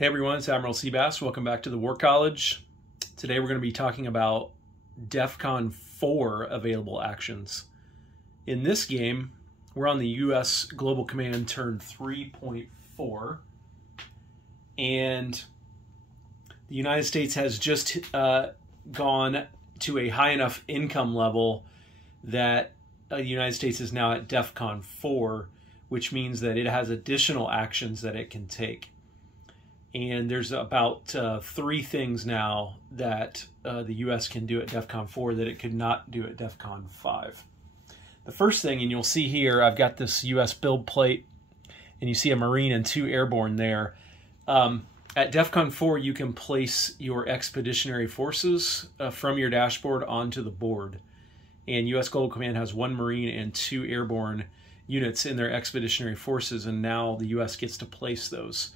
Hey everyone, it's Admiral Seabass. Welcome back to the War College. Today we're going to be talking about DEFCON 4 available actions. In this game, we're on the U.S. Global Command turn 3.4, and the United States has just gone to a high enough income level that the United States is now at DEFCON 4, which means that it has additional actions that it can take. And there's about 3 things now that the U.S. can do at DEFCON 4 that it could not do at DEFCON 5. The first thing, and you'll see here, I've got this U.S. build plate, and you see a Marine and 2 airborne there. At DEFCON 4, you can place your expeditionary forces from your dashboard onto the board. And U.S. Global Command has 1 Marine and 2 airborne units in their expeditionary forces, and now the U.S. gets to place those.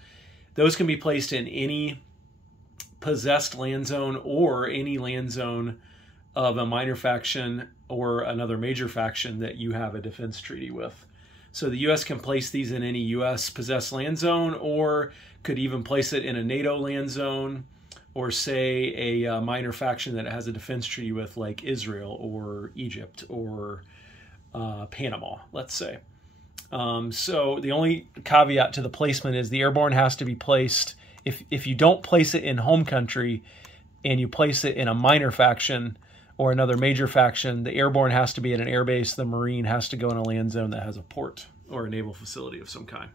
Those can be placed in any possessed land zone or any land zone of a minor faction or another major faction that you have a defense treaty with. So the U.S. can place these in any U.S. possessed land zone, or could even place it in a NATO land zone, or say a minor faction that it has a defense treaty with, like Israel or Egypt or Panama, let's say. So the only caveat to the placement is the airborne has to be placed, if you don't place it in home country and you place it in a minor faction or another major faction, the airborne has to be at an airbase, the Marine has to go in a land zone that has a port or a naval facility of some kind.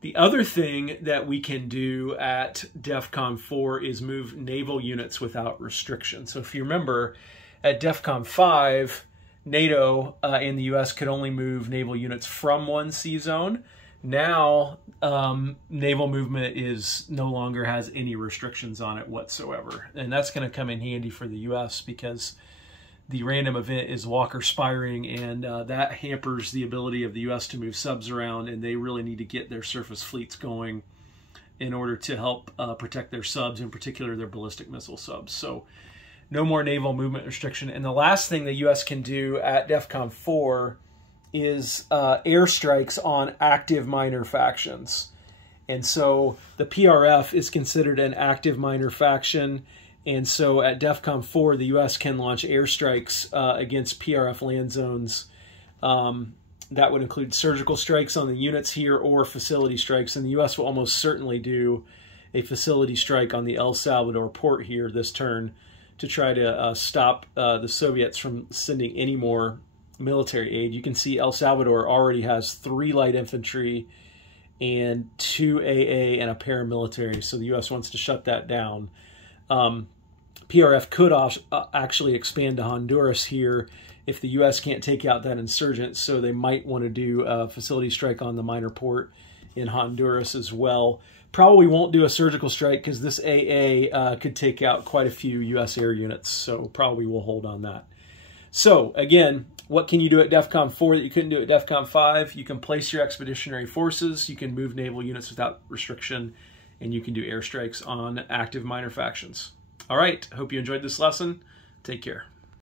The other thing that we can do at DEFCON 4 is move naval units without restriction. So if you remember, at DEFCON 5, NATO and the U.S. could only move naval units from one sea zone. Now, naval movement no longer has any restrictions on it whatsoever. And that's going to come in handy for the U.S. because the random event is Walker Spiring, and that hampers the ability of the U.S. to move subs around, and they really need to get their surface fleets going in order to help protect their subs, in particular their ballistic missile subs. So no more naval movement restriction. And the last thing the U.S. can do at DEFCON 4 is airstrikes on active minor factions. And so the PRF is considered an active minor faction. And so at DEFCON 4, the U.S. can launch airstrikes against PRF land zones. That would include surgical strikes on the units here or facility strikes. And the U.S. will almost certainly do a facility strike on the El Salvador port here this turn to try to stop the Soviets from sending any more military aid. You can see El Salvador already has 3 light infantry and 2 AA and a paramilitary, so the U.S. wants to shut that down. PRF could actually expand to Honduras here if the U.S. can't take out that insurgent, so they might want to do a facility strike on the minor port in Honduras as well. Probably won't do a surgical strike because this AA could take out quite a few U.S. air units, so probably we'll hold on that. So again, what can you do at DEFCON 4 that you couldn't do at DEFCON 5? You can place your expeditionary forces, you can move naval units without restriction, and you can do airstrikes on active minor factions. All right, hope you enjoyed this lesson. Take care.